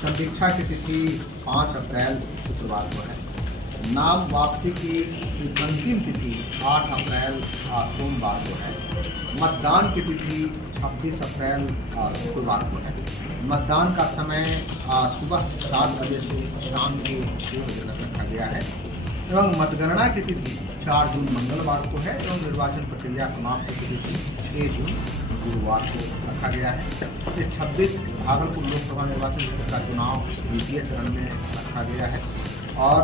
संवीक्षा की तिथि 5 अप्रैल शुक्रवार को है। नाम वापसी की अंतिम तिथि 8 अप्रैल सोमवार को है। मतदान की तिथि 26 अप्रैल शुक्रवार को है। मतदान का समय सुबह 7 बजे से शाम के 6 बजे तक रखा गया है एवं मतगणना की तिथि 4 जून मंगलवार को है एवं निर्वाचन प्रक्रिया समाप्त की तिथि 6 जून गुरुवार को रखा गया है। इस 26 भागलपुर लोकसभा निर्वाचन क्षेत्र का चुनाव द्वितीय चरण में रखा गया है और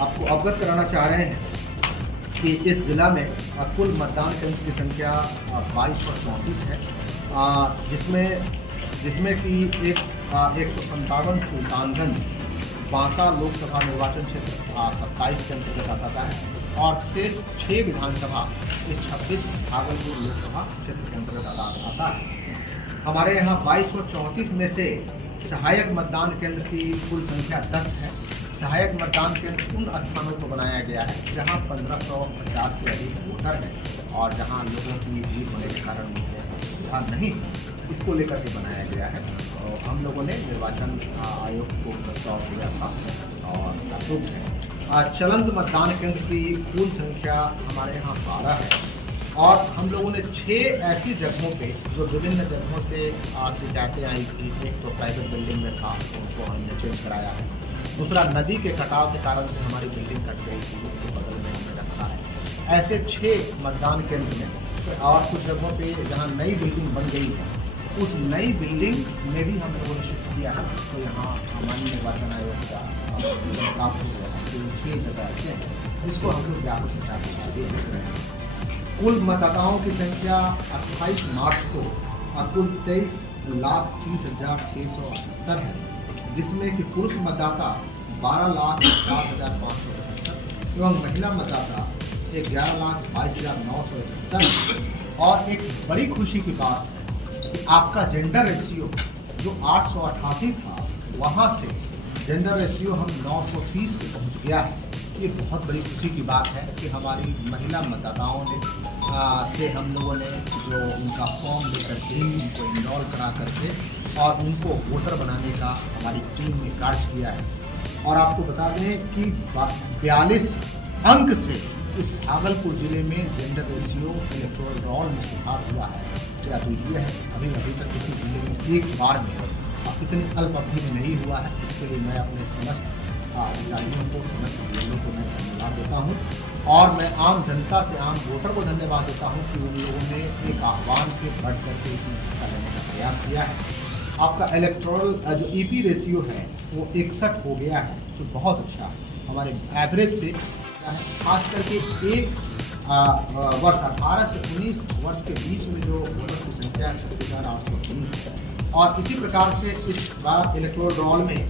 आपको अवगत कराना चाह रहे हैं कि इस जिला में कुल मतदान केंद्र की संख्या 2234 है, जिसमें कि 157 सुल्तानगंज बांका लोकसभा निर्वाचन क्षेत्र 27 के अंतर्गत आता है और शेष 6 विधानसभा इस 26 भागलपुर लोकसभा क्षेत्र के अंतर्गत आता है। हमारे यहाँ 2234 में से सहायक मतदान केंद्र की कुल संख्या 10 है। सहायक मतदान केंद्र उन स्थानों को बनाया गया है जहाँ 1550 से अधिक वोटर हैं और जहाँ लोगों की भीड़ होने के कारण सुविधा नहीं, इसको लेकर के बनाया गया है। और हम लोगों ने निर्वाचन आयोग को प्रस्ताव दिया था और अप्रूव है। चलंत मतदान केंद्र की कुल संख्या हमारे यहाँ 12 है और हम लोगों ने 6 ऐसी जगहों पे जो विभिन्न जगहों से जाते आई थी। एक तो प्राइवेट बिल्डिंग में था, उनको हमने चेंज कराया है। दूसरा नदी के कटाव के कारण से हमारी बिल्डिंग कट गई थी, उसको बदल में हमने रखा है। ऐसे 6 मतदान केंद्र में और कुछ जगहों पे जहाँ नई बिल्डिंग बन गई है, उस नई बिल्डिंग में भी हम लोगों ने शिफ्ट किया है। तो यहाँ हमारी निर्वाचन आयोग का प्राप्त हो गया है। तो 6 जगह ऐसे हैं जिसको हम लोग जाकर प्रचार देख रहे हैं। कुल मतदाताओं की संख्या 28 मार्च को कुल 23,30,678 है, जिसमें कि पुरुष मतदाता 12,07,575 एवं महिला मतदाता 11,22,971। और एक बड़ी खुशी की बात कि आपका जेंडर रेशियो जो 888 था, वहाँ से जेंडर रेशियो हम 930 पे पहुँच गया है। ये बहुत बड़ी खुशी की बात है कि हमारी महिला मतदाताओं ने से हम लोगों ने जो उनका फॉर्म लेकर के उनको इनरोल करा करके और उनको वोटर बनाने का हमारी टीम ने कार्य किया है। और आपको बता दें कि 42 अंक से इस भागलपुर जिले में जेंडर रेशियो इलेक्टोरल रोल में सुधार हुआ है। क्या अद्वितीय है, अभी तक किसी जिले में एक बार में इतनी अल्प अवधि में नहीं हुआ है। इसके लिए मैं अपने समस्त अधिकारियों को, समस्त लोगों को मैं धन्यवाद देता हूँ और मैं आम जनता से, आम वोटर को धन्यवाद देता हूँ कि उन लोगों ने एक आह्वान के बढ़ करके इसमें हिस्सा लेने का प्रयास किया है। आपका इलेक्टोरल जो ईपी रेशियो है वो 61 हो गया है, जो बहुत अच्छा है हमारे एवरेज से। खास करके एक वर्ष 18 से 19 वर्ष के बीच में जो वोटर्स की संख्या 36,803 है और इसी प्रकार से इस बार इलेक्टोरल रोल में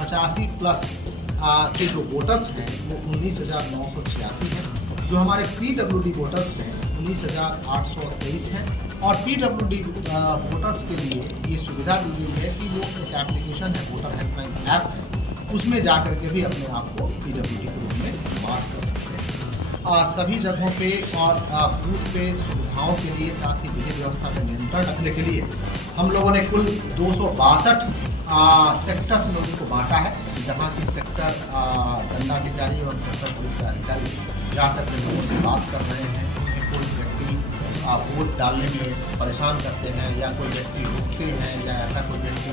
85+ के जो वोटर्स हैं वो 19,986 हैं। जो हमारे PWD वोटर्स हैं 19,823 हैं और PWD वोटर्स के लिए ये सुविधा दी गई है कि वो एक एप्लीकेशन है, वोटर हेल्पलाइन ऐप है, उसमें जा कर के भी अपने आप को PWD के रूप में मार्क कर सकते हैं। सभी जगहों पे और बूथ पे सुविधाओं के लिए, साथ ही विधि व्यवस्था का नियंत्रण रखने के लिए हम लोगों ने कुल 262 सेक्टर्स में उसको बांटा है, जहाँ की सेक्टर दंडाधिकारी और सेक्टर पुलिस अधिकारी जाकर के लोगों से बात कर रहे हैं। कोई व्यक्ति वोट डालने में परेशान करते हैं या कोई व्यक्ति रुकते हैं या ऐसा कोई व्यक्ति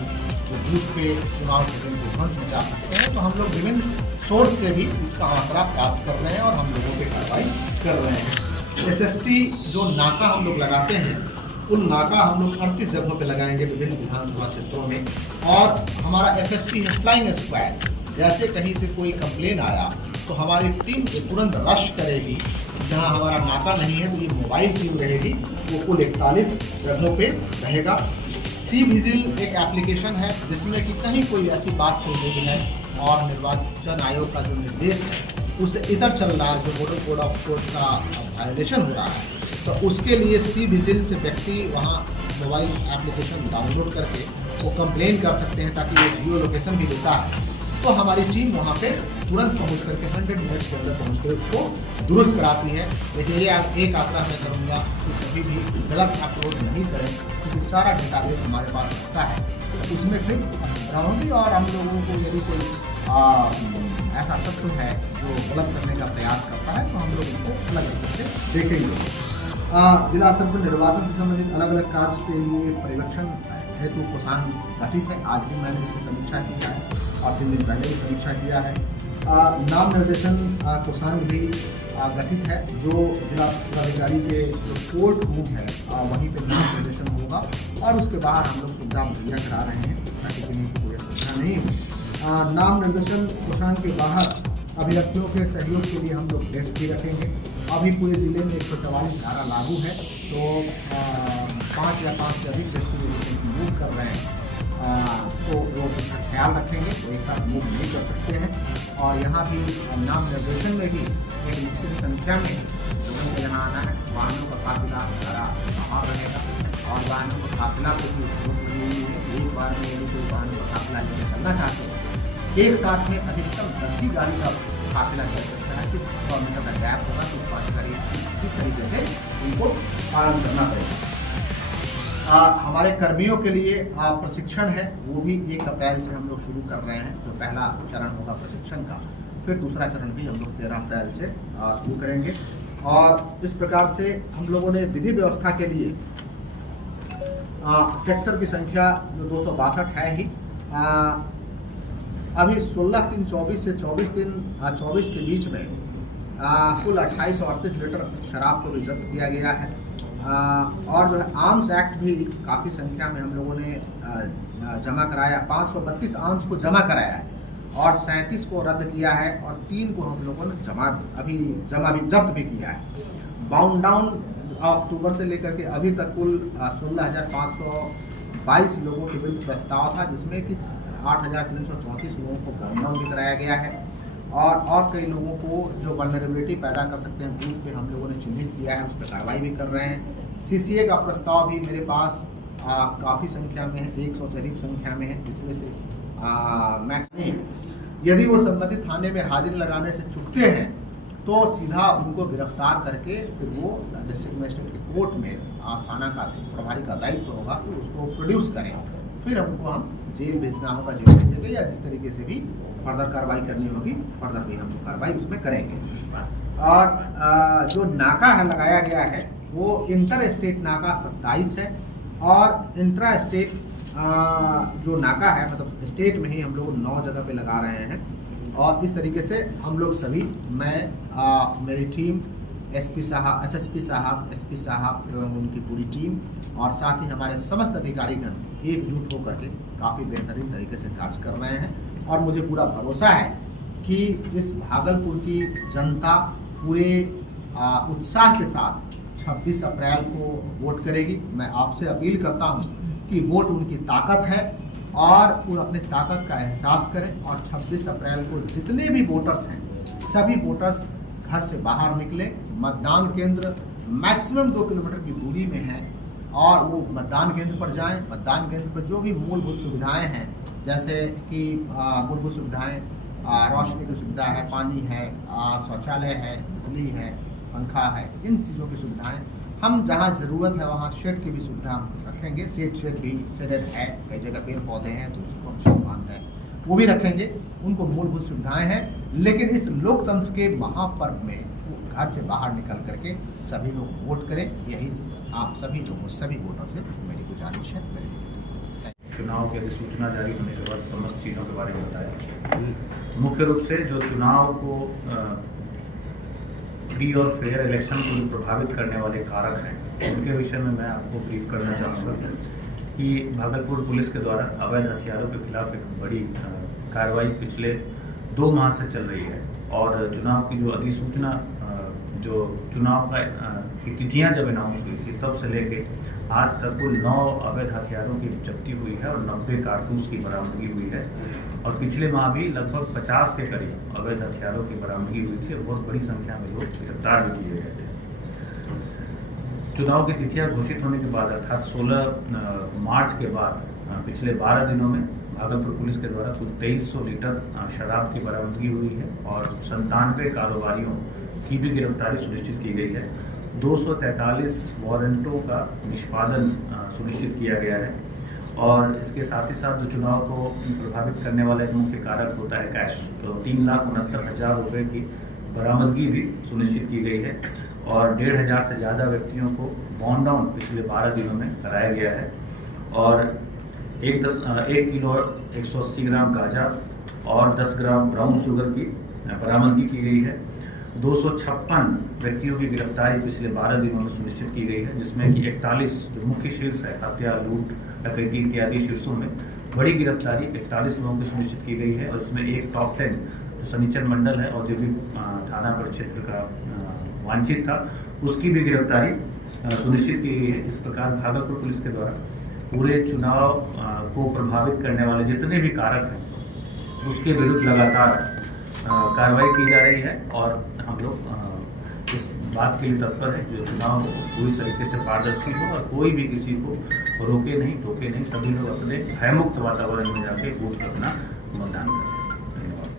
जो बूथ पे चुनाव के दिन विध्वंस में जा सकते हैं, तो हम लोग विभिन्न सोर्स से भी इसका आंकड़ा प्राप्त कर रहे हैं और हम लोगों पर कार्रवाई कर रहे हैं। SST जो नाका हम लोग लगाते हैं, उन नाका हम लोग 38 जगहों पे लगाएंगे विभिन्न विधानसभा क्षेत्रों में। और हमारा FST है फ्लाइंग स्क्वाड। जैसे कहीं से कोई कंप्लेन आया तो हमारी टीम तुरंत रश करेगी। जहां हमारा नाका नहीं है तो ये मोबाइल टीम रहेगी, वो कुल 41 जगहों पे रहेगा। सी विजिल एक एप्लीकेशन है जिसमें कि कहीं कोई ऐसी बात चल रही है और निर्वाचन आयोग का जो निर्देश है उससे इधर चल रहा है, जो वोटर कोड ऑफ कोर्ट का वायलेशन हो रहा है, तो उसके लिए सी विजिल से व्यक्ति वहाँ मोबाइल एप्लीकेशन डाउनलोड करके वो कंप्लेन कर सकते हैं, ताकि वो जियो लोकेशन भी देता है तो हमारी टीम वहाँ पे तुरंत पहुँच करके 100 मिनट्स के अंदर पहुँच कर उसको दुरुस्त कराती है। लेकिन ये एक आग्रह मैं करूँगा कि कभी भी गलत अपलोड नहीं करें, क्योंकि सारा डेटाबेस हमारे पास होता है, तो उसमें फिर असुविधा होगी। और हम लोगों को यदि कोई ऐसा तत्व है जो गलत करने का प्रयास करता है तो हम लोग उनको अलग अलग से देखेंगे। जिला स्तर पर निर्वाचन से संबंधित अलग अलग कार्य के लिए पर्यवेक्षण हेतु कोषांग गठित है। आज भी मैंने इसकी समीक्षा की है और 3 दिन पहले भी समीक्षा किया है। नाम निर्देशन कोषांग भी गठित है, जो जिला पदाधिकारी के जो कोर्ट रूम है वहीं पर नाम निर्देशन होगा और उसके बाहर हम लोग सुविधा मुहैया करा रहे हैं ताकि किसी की कोई असुविधा नहीं हो। नाम निर्देशन कोषांग के बाहर अभ्यर्थियों के सहयोग के लिए हम लोग डेस्क भी रखेंगे। अभी पूरे जिले में 144 धारा लागू है, तो 5 या 5 से अधिक डेस्क मूव कर रहे हैं, तो वो उसका ख्याल रखेंगे, तो एक साथ मूव नहीं कर सकते हैं। और यहाँ भी नाम निर्देशन में भी एक निश्चित संख्या में लोगों को यहाँ आना है। वाहनों का काफिला सारा बाहर रहेगा और वाहनों का काफिला को भी एक बार में यदि कोई वाहनों का काफिला लेकर चलना चाहते हैं, एक साथ में अधिकतम 10 ही गाड़ी का काफिला चल सकता है। कि 100 मीटर का गैप होगा तो 5 गाड़ी, इस तरीके से उनको पालन करना पड़ेगा। हमारे कर्मियों के लिए प्रशिक्षण है, वो भी 1 अप्रैल से हम लोग शुरू कर रहे हैं। जो पहला चरण होगा प्रशिक्षण का, फिर दूसरा चरण भी हम लोग 13 अप्रैल से शुरू करेंगे। और इस प्रकार से हम लोगों ने विधि व्यवस्था के लिए सेक्टर की संख्या जो 262 है ही, अभी 16/3/24 से 24/3/24 के बीच में कुल 2838 लीटर शराब को भी जब्त किया गया है। और जो है आर्म्स एक्ट भी काफ़ी संख्या में हम लोगों ने जमा कराया, 532 आर्म्स को जमा कराया है और 37 को रद्द किया है और 3 को हम लोगों ने जब्त भी किया है। बाउंड डाउन अक्टूबर से लेकर के अभी तक कुल 16,522 लोगों के विरुद्ध प्रस्ताव था, जिसमें कि 8,334 लोगों को बाउंड डाउन भी कराया गया है और कई लोगों को जो वल्नरेबिलिटी पैदा कर सकते हैं बूथ पे हम लोगों ने चिन्हित किया है, उस पर कार्रवाई भी कर रहे हैं। CCA का प्रस्ताव भी मेरे पास काफ़ी संख्या में है, 100 से अधिक संख्या में है, जिसमें से मैक्स नहीं है। यदि वो संबंधित थाने में हाजिरी लगाने से चूकते हैं तो सीधा उनको गिरफ्तार करके फिर वो डिस्ट्रिक्ट मजिस्ट्रेट की कोर्ट में थाना का प्रभारी का दायित्व होगा कि उसको प्रोड्यूस करें, फिर हमको हम जेल भेजना होगा, जेल भेजेंगे या जिस तरीके से भी फर्दर कार्रवाई करनी होगी फर्दर भी हम कार्रवाई उसमें करेंगे। और जो नाका है लगाया गया है वो इंटर स्टेट नाका 27 है और इंट्रा स्टेट जो नाका है मतलब स्टेट में ही हम लोग 9 जगह पे लगा रहे हैं। और इस तरीके से हम लोग सभी, मैं मेरी टीम, एसपी साहब, एसएसपी साहब, एसपी साहब एवं उनकी पूरी टीम और साथ ही हमारे समस्त अधिकारीगण एकजुट होकर के काफ़ी बेहतरीन तरीके से कार्य कर रहे हैं। और मुझे पूरा भरोसा है कि इस भागलपुर की जनता पूरे उत्साह के साथ 26 अप्रैल को वोट करेगी। मैं आपसे अपील करता हूं कि वोट उनकी ताकत है और वो अपनी ताकत का एहसास करें और 26 अप्रैल को जितने भी वोटर्स हैं सभी वोटर्स घर से बाहर निकले। मतदान केंद्र मैक्सिमम 2 किलोमीटर की दूरी में है और वो मतदान केंद्र पर जाएं। मतदान केंद्र पर जो भी मूलभूत सुविधाएं हैं, जैसे कि मूलभूत सुविधाएं, रोशनी की सुविधा है, पानी है, शौचालय है, बिजली है, पंखा है, इन चीज़ों की सुविधाएं हम जहाँ ज़रूरत है वहाँ शेड की भी सुविधा हम रखेंगे। शेड भी शेडेड है, कई जगह पेड़ पौधे हैं तो उसको सामान है वो भी रखेंगे। उनको मूलभूत सुविधाएं हैं, लेकिन इस लोकतंत्र के महापर्व में घर से बाहर निकल करके सभी लोग वोट करें, यही आप सभी लोगों सभी वोटरों से मेरी गुजारिश है। चुनाव की अधिसूचना जारी होने के बाद समस्त चीज़ों के बारे में बताया। मुख्य रूप से जो चुनाव को फ्री और फेयर इलेक्शन को प्रभावित करने वाले कारक हैं उनके विषय में मैं आपको ब्रीफ करना चाहूँगा कि भागलपुर पुलिस के द्वारा अवैध हथियारों के खिलाफ एक बड़ी कार्रवाई पिछले 2 माह से चल रही है और चुनाव की जो अधिसूचना जो चुनाव की तिथियां जब अनाउंस हुई थी तब से लेके आज तक कुल 9 अवैध हथियारों की जब्ती हुई है और 90 कारतूस की बरामदगी हुई है और पिछले माह भी लगभग 50 के करीब अवैध हथियारों की बरामदगी हुई थी और बहुत बड़ी संख्या में लोग गिरफ्तार भी किए गए थे। चुनाव की तिथियां घोषित होने के बाद अर्थात 16 मार्च के बाद पिछले 12 दिनों में भागलपुर पुलिस के द्वारा कुल 2300 लीटर शराब की बरामदगी हुई है और 97 कारोबारियों की भी गिरफ्तारी सुनिश्चित की गई है। 243 वारंटों का निष्पादन सुनिश्चित किया गया है और इसके साथ ही साथ जो चुनाव को प्रभावित करने वाला एक मुख्य कारक होता है कैश, तो 3,69,000 रुपये की बरामदगी भी सुनिश्चित की गई है और 1,500 से ज़्यादा व्यक्तियों को बॉन्ड डाउन पिछले 12 दिनों में कराया गया है और 1 किलो 180 ग्राम गांजा और 10 ग्राम ब्राउन शुगर की बरामदगी की गई है। 256 व्यक्तियों की गिरफ्तारी पिछले 12 दिनों में सुनिश्चित की गई है, जिसमें कि 41 जो मुख्य शीर्ष है हत्या, लूट, डकैती इत्यादि शीर्षों में बड़ी गिरफ्तारी 41 लोगों की सुनिश्चित की गई है और इसमें एक टॉप 10 जो सनीचर मंडल है औद्योगिक थाना परिक्षेत्र का वांछित था, उसकी भी गिरफ्तारी सुनिश्चित की गई है। इस प्रकार भागलपुर पुलिस के द्वारा पूरे चुनाव को प्रभावित करने वाले जितने भी कारक हैं उसके विरुद्ध लगातार कार्रवाई की जा रही है और हम लोग इस बात के लिए तत्पर है जो चुनाव पूरी तरीके से पारदर्शी हो और कोई भी किसी को रोके नहीं, टोके नहीं, सभी लोग अपने भयमुक्त वातावरण में जाके बूथ पर अपना मतदान करें।